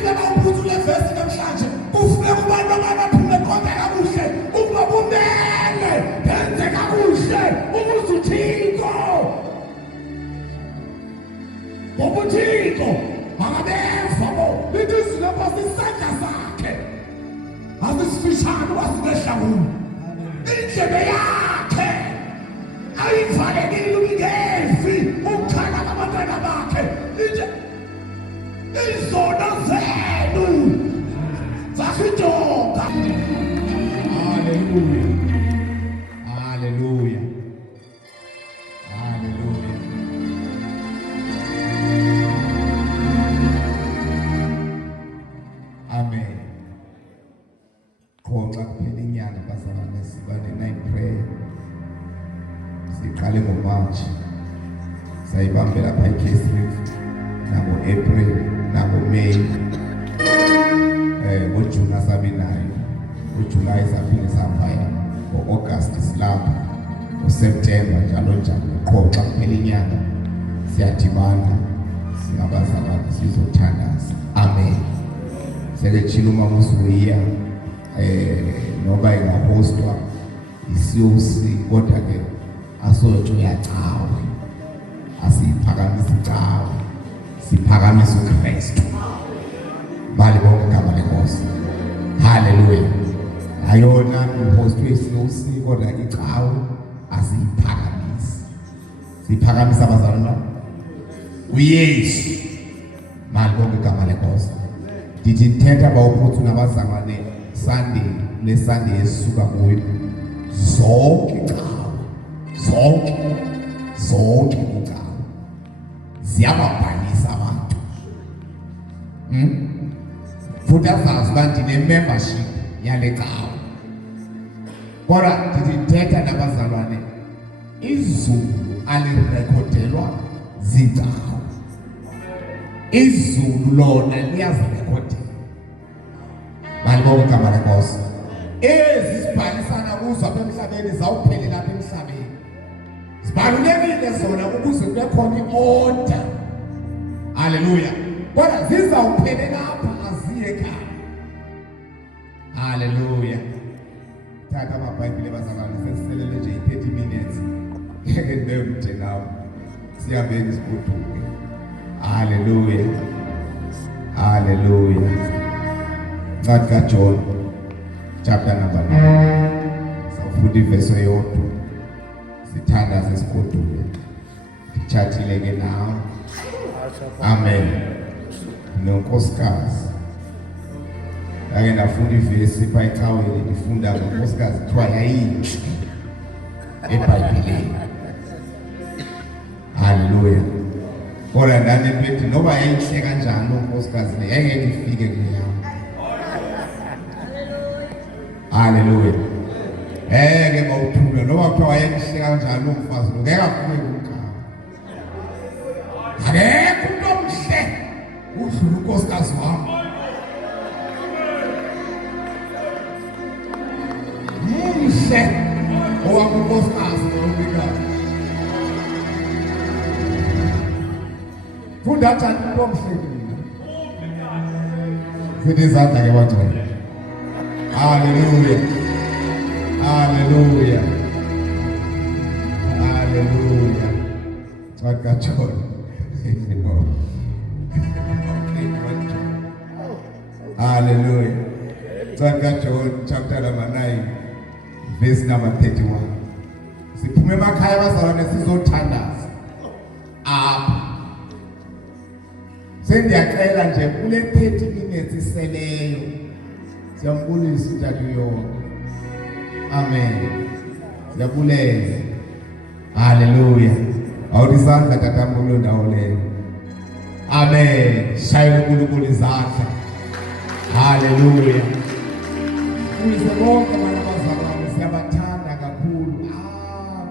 Kubalulekile mawuphuzule verse namhlanje kufuneka abantu abaphume konke kakuhle ukuba bumele benze kakuhle ukuze uThixo uThixo makabeva bo lidizwe lapha sisandla sakhe asifishane wasinehlawulo indlebe yakhe ayivalekile umngefi ukukhala abantwana bakhe izono zenu zasidonga. Haleluya, haleluya, haleluya. Amen. Khona kuphela inyanga bazalwane siba ne-night prayer. Siqale ngoMarch sayibambela pha eKestreet nango-April nango-May ngoJune asabe nayo ngoJuly saphinde saphaya ngo-August silapha ngoSeptember njalo njalo qho xa kuphela inyanga siyadibana singabazalwane sizothandaza. Amen. Selechilo uma usuya noba ingahostwa isiyosi kodwa ke asotsho yacawe asiphakamisa icawe siphakamisa uKristu. Bali bonke igama lenkosi. Haleluya. Ayona uhostwe isiyosi kodwa icawe asiphakamisa siphakamisa abazalwane uYesu. Bali bonke igama lenkosi. Ndithi nthetha bawuphuthu nabazalwane Sunday le Sunday esisuka kuyo zonke icawe zonke icawe ziyababhalisa abantu futhi azazi uba ndine-membership yale cawe. Kodwa ndithi nthetha nabazalwane izulu alirekhodelwa zicawe, izulu lona liyazirekhodela. Bali bonke igama lenkosi. Ezi sibhalisana kuzo apha emhlabeni zawuphele lapha emhlabeni. Zibalulekile zona ukuze kube khona i-order. Haleluya. Kodwa zizawuphele lapha aziye ekhaya. Haleluya. Thatha amabhayibhile bazalwane sesiselele nje i-30 minutes. Ngeke ndibe mde nawe. Siyabeni sigoduke. Haleluya. Haleluya. Ncwadi kaJohn chapter number 9 sawufunda iverse eyodwa sithandaze sigoduke ndichathile ke nawe. Amen. Nonkosikazi ake ndafunda ivesi pha ecaweni ndifunda ngonkosikazi kuthiwa yayinhle eBhayibhileni. Haleluya. Kodwa ndandithi noba yayinhle kanjani unkosikazi le yayingeke ifike kule yam. Haleluya. Ke bawuthula noba kuthiwa wayemhle kanjani umfazi lo ngeke afike kumgama. Akekho umuntu omhle udlula unkosikazi wami. Mhle owami unkosikazi nomlikazi. Funda njani umuntu omhle mina. Futhi izandla ke bathu. Hallelujah. Hallelujah. Hallelujah. Ncwadi kaJohn. Hallelujah. Ncwadi kaJohn chapter number 9 verse number 31. Siphume emakhaya bazalwane sizothandaza. Apha. Sendiyacela nje kule 30 minutes iseleyo. Siyambulisa uTata yonke. Amen. Siyabulela. Haleluya. Awulisandla Tata Mbulu ndawo leyo. Amen. Shayela uNkulunkulu izandla. Haleluya. Uyise bonke abantu abazalwane siyabathanda kakhulu.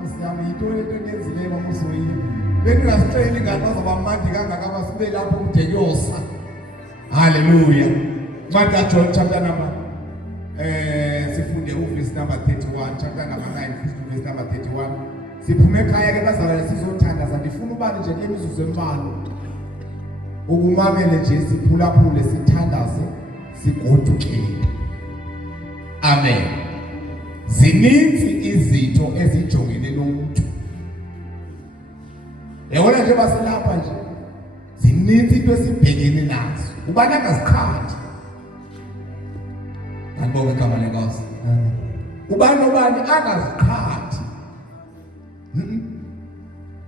Kusiyami into engenzileyo bamusoyini. Bengingasicela ingane bazabamandi kangaka basibe lapho kudeyosa. Haleluya. Ncwadi kaJohn chapter number sifunde uverse number 31 chapter number 9 verse number 31. Siphume ekhaya ke bazalwane sizothandaza. Ndifuna ubani nje imizuzu embalwa ukumamele nje siphulaphule sithandaze sigodukile. Amen. Zininzi izitho ezijongene nomuntu. Yabona nje baselapha nje. Zininzi into esibhekene nazo. Ubani angaziqhathi. Ngibonga igama lenkosi. Ubani angaziqhathi.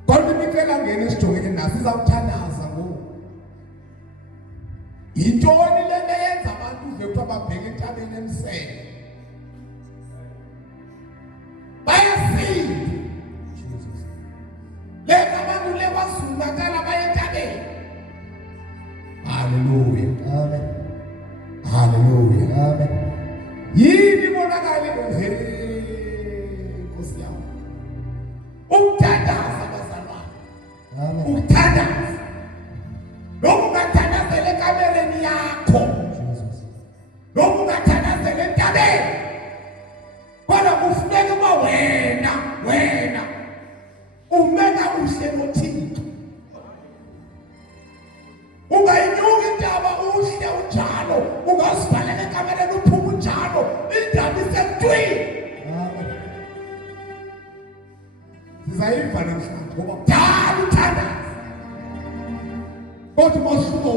Kodwa imikela ngene esijongene nazo izawuthandaza ngoku. Yintoni le eyenza abantu uve kuthiwa babheke entabeni emsele? Bayasinda. Le abantu le basundakala baye entabeni. Hallelujah. Amen. Hallelujah. Amen. Yini bonakale Nkosi yami. Ukuthandaza bazalwane. Amen. Ukuthandaza. Lokhu ungathandazela ekamereni yakho. Lokhu ungathandazela entabeni. Kodwa kufuneka uba wena umeka uhle noThixo. Ungayinyuki intaba uhle unjalo, ungasivalela ekamereni uphuma unjalo, indaba isemntwini. Sizayiva namhlanje ngoba kudala uthandaza. Kodwa masuko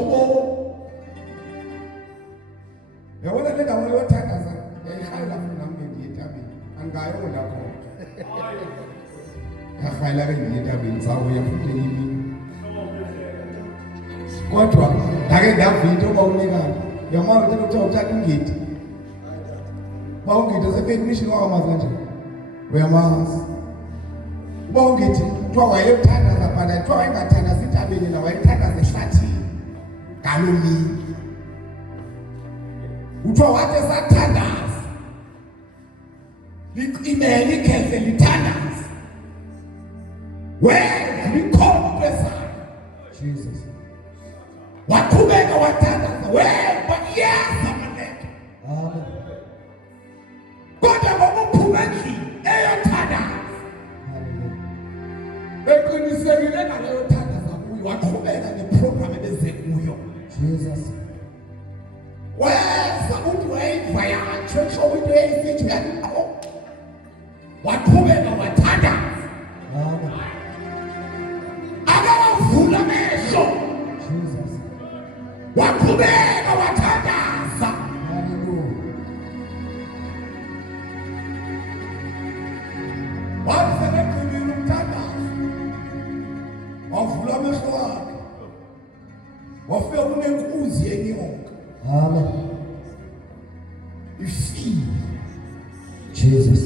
yabona le ndawo yothandaza yayihayela nami ngiye entabeni. Angayona khona. Yahayela ke ngiye entabeni zawuya futhi yini. Kodwa ake ndavinto bawunikana. Yamara ukuthi uthatha ungidi. Bawungidi sebemission wamazi kanje. Uyamazi. Bawungidi kuthiwa wayethandaza phana, kuthiwa wayengathandaza entabeni na wayethandaza ehlathini. Ngalomini. Kuthiwa wathi esathandaza. Imele ikhehle lithandaza. Wena likhona kwesana. Jesus. Wathubeka wathandaza wena yesa maneke. Amen. Kodwa ngokuphuma endlini eyothandaza. Beqinisekile ngaleyo thandaza kuyo waqhubeka neprogram ebeze kuyo. Jesus. Weza uthi wayiva yatsho ukuthi uyisithi yakho. Waqhubeka wathandaza. Amen. Akawavula amehlo. Jesus. Waqhubeka wathandaza. Hallelujah. Wasebeqinile umthandazo. Wavula amehlo wakhe. Wafika kunenkunzi yenyoka. Amen. Ifile. Jesus.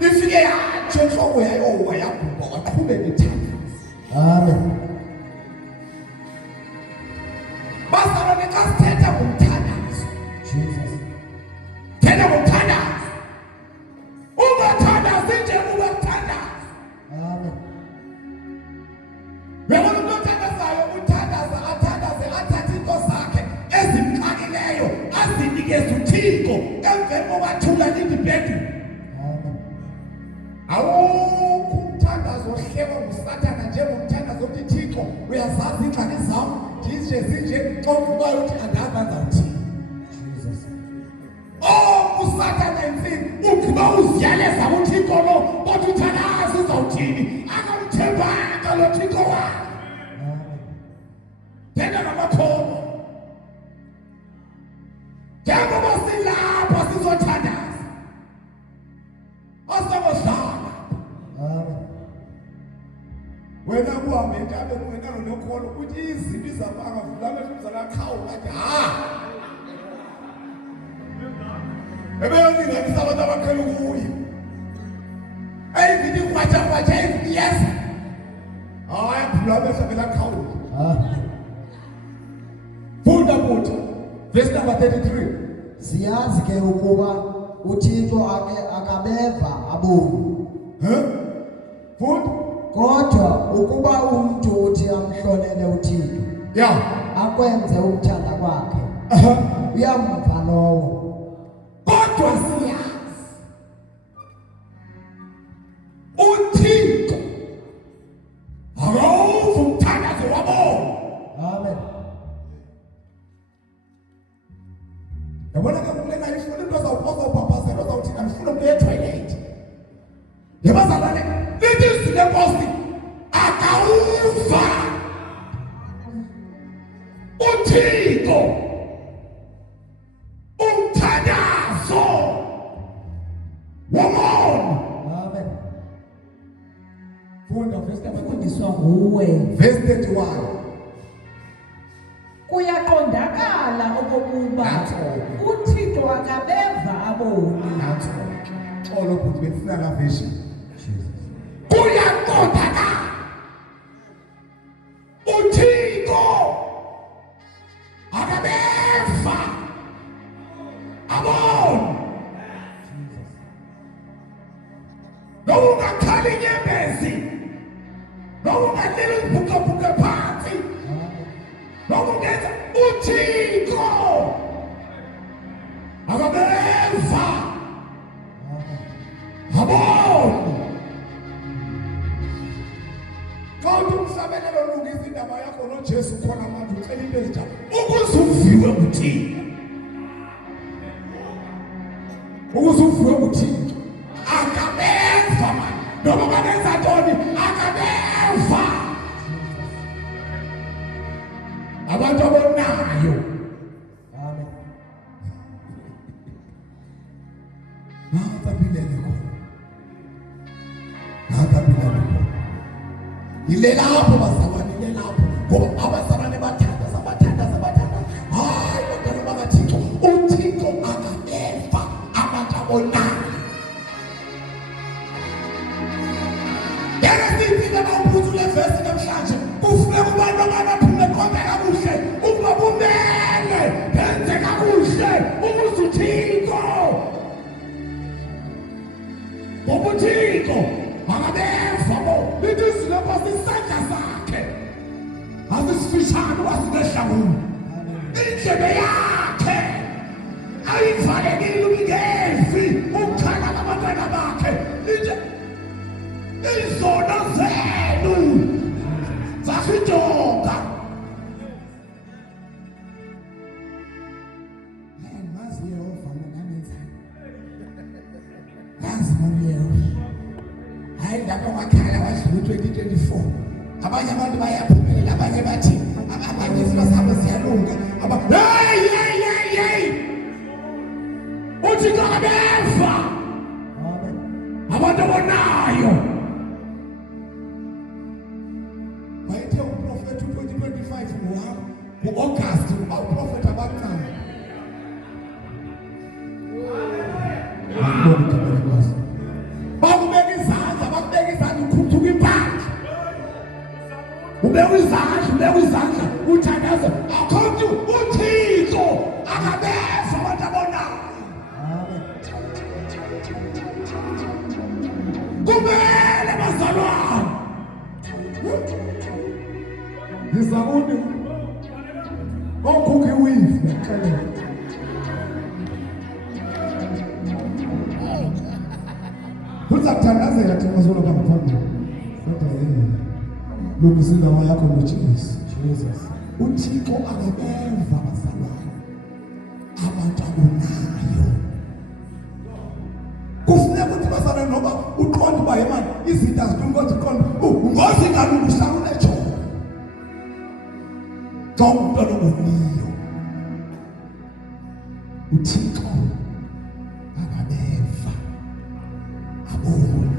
Ifike yatsho enhloko yayo wayagubha waqhubeka ethandaza. Amen. Bazalwane xa sithetha ngomthandazo. Jesus. Thetha ngomthandazo. Ungathandazi nje ungathandaza. Amen. Uyabona umuntu othandazayo uthandaza athandaze athathe into zakhe ezimxakileyo azinikeze uThixo emveni kokuthula indibhedu. Amen. Awukho umthandazo ohlekwa nguSathana njengomthandazo othi Thixo uyazazi ingxaki zami nje sinje xokubayo uthi andazi bazawuthi. Jesus. uSathana insini uqhiba uziyaleza uThixo lo kodwa uthanazi uzawuthini akamthembanga lo Thixo wakhe. Tena ngamakhono njengoba silapha sizothandaza asabodlala. Wena kuhambe entabeni wena nokholo ukuthi izinto izabanga vula amehlo uzalakhawu kathi ebeyonginganisa abantu abakhela ukuya eyivithi kwatsha eyivithi yesa vula amehlo belakhawu. Funda kuthi verse number 33. Siyazi ke ukuba uThixo akabeva abomi. Funda. Kodwa ukuba umuntu uthi amhlonele uThixo, akwenze ukuthanda kwakhe, uyamva lowo. Kodwa siyazi uThixo akawuva umthandazo Amen. Yabona ke kulena ifuna into zawupapazela zawuthi andifuna umuntu etoilet. Yabazalwane lithi sile post akawuva uThixo umthandazo womoya. Amen. Funda verse Kufundiswa nguwe. verse 31. Kuyaqondakala okokuba uThixo akabeva aboni. Nathi xolo ukuthi befuna la version. Kuyaqondakala uThixo akabeva aboni. Lowo ungakhali inyembezi, lowo ungaleli ubhuqabhuqe phansi, lowo ungenza uThixo akabeva aboni. Kodwa umhlabelelo lungisa indaba yakho noJesu khona manje ucela into ezinjalo ukuze uviwe uThixo, ukuze uviwe uThixo akabeva manje noma banenza ntoni akabeva abantu abonayo. Amen. Ngaphaphilele khona, ngaphaphilele khona. Ile lapho bazalwane, ile lapho ngoba abazalwane bathanda. Hayi bantwana bakaThixo, uThixo akabeva abantu abonayo. Yena sithi laba uphuzule verse namhlanje kufuneka kubantu abaphumle konke kakuhle ukuba bumele benze kakuhle ukuze uThixo ngoba uThixo akabeva bo lithi silapha sisandla sakhe asisifishane wasinehlangulu indlebe yakhe ayivalekile umngevi ukukhala abantwana bakhe lithi izono zenu zasinjonga. Mazi Yehova namenza mazi Yehova. Hayi lapho wakhala wadlula 2024 abanye abantu bayaphumelela, abanye bathi abanye sibasaba siyalunga hey uthi akabeva abantu abonayo. Bayithe uprofethi 2025 ngo-August uprofethi abancane. Bakubeka izandla ukhuthuka impandla. Ubeka izandla uthandaza akhonto uThixo akabeva abantu abonayo. Kumele bazalwane ngizabona okhokhe wifi ekhaya uzakuthandazela thina zolo bangaphambili kodwa lungisa indawo yakho noJesu. uThixo akabeva bazalwane abantu abonayo. Kufuneka ukuthi bazalwane noba uqonda uba yemani izinto azilungi kodwa uqonda ngozi ngalungu uhlawula ejona xa umntwana ongoniyo uThixo akabeva aboni.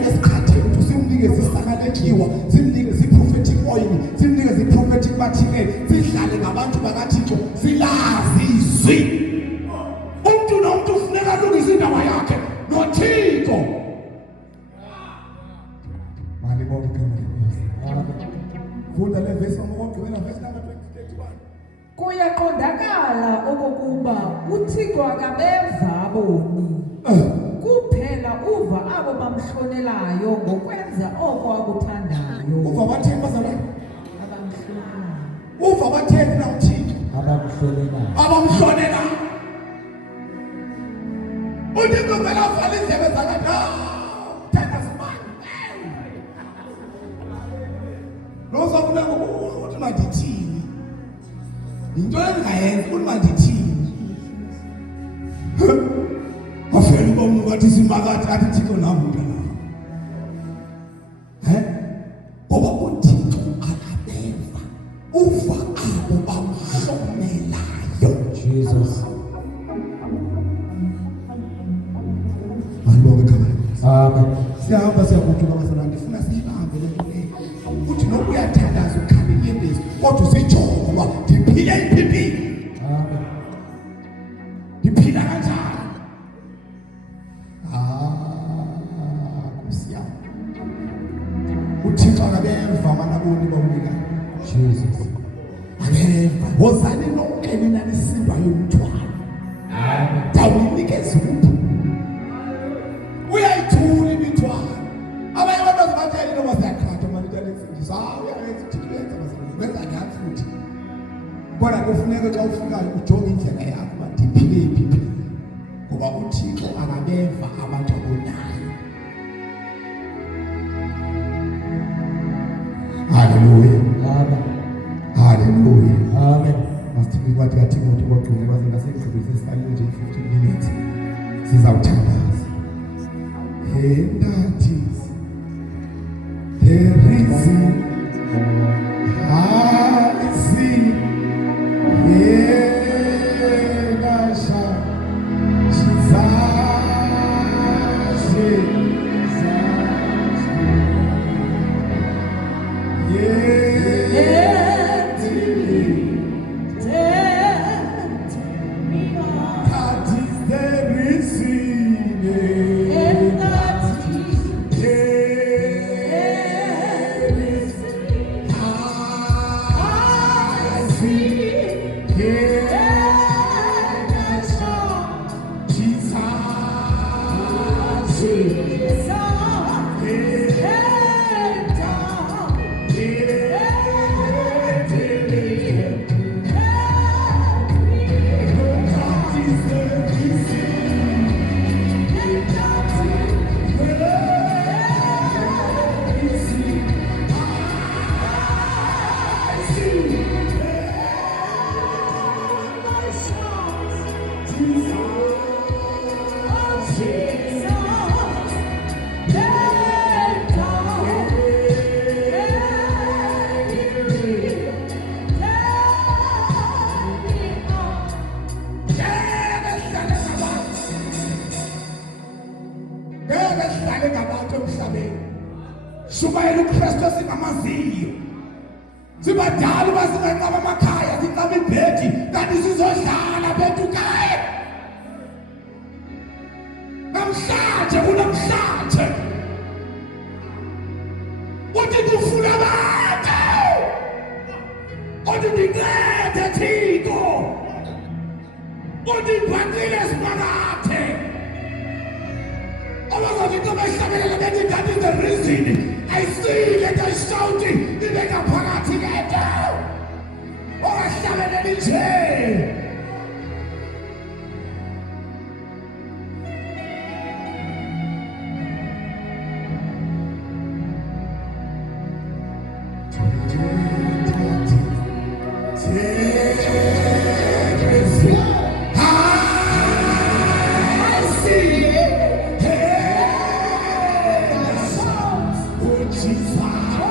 Nesikhathi simnikeze isakalekiwa, simnikeze i-prophetic oil, simnikeze i-prophetic material, sihlale ngabantu bakaThixo silazi izwi. Umuntu nomuntu ufuneka alungise indaba yakhe noThixo. Mali bonke kamera. Funda le verse ngokugqibela verse number 21. Kuyaqondakala okokuba uThixo akabeva aboni. Kuphela uva abo bamhlonelayo ngokwenza oko akuthandayo. Uva bathini bazalwane? Abamhlonelayo. Uva bathini na uThixo? Abamhlonelayo. Uthixo vele avala indlebe zakhe. Thanda simani. Lozofuna ukuthi mandithini. Into engayenzi ukuthi mandithini. Afela uba umuntu wathi simakade athi Thixo namuntu la. Ngoba uThixo akabeva uva abo bamhlomelayo. Jesus. Amen. Siyahamba siyaguquka basana ndifuna siyibambe le nto le. Uthi nokuba uyathandaza ukhabe inyembezi kodwa usijonge ngoba ndiphile emphimpini. Amen. Ndiphila kanjani? Nkosi yami. uThixo akabeva amanaboni bawunika. Jesus. Akabeva. Wozani nonke nina nisindwayo umthwalo. Amen. Dawunikeza uphi. Uyayithula imithwalo. Abanye abantu bathela into basiyakhatha manje uyalenza. Uyalenza Thixo basana. Benza nyathi futhi. Kodwa kufuneka xa ufikayo ujonge indlela yakho uba ndiphile iphi. Ngoba uThixo akabeva abantu abonayo. Hallelujah. Amen. Hallelujah. Amen. Masithini kwathi kaThimothi kwagcwele baze ngasekugqibisa isikalini nje 15 minutes. Sizawuthandaza. And that is the reason I see Shumayela uKristu singamaziyo. Sibadala basingancaba amakhaya sincaba ibhedi kanti sizodlala betukaye. Namhlanje kunamhlanje. Uthi kufuna abantu. Uthi ndincede Thixo. Uthi ndibhaqile simakathe. Abazathi xa behlabelela bethi that is the reason. I see that I shouting in the Kapagati Ghetto. Or I shouted in jail. Jesus.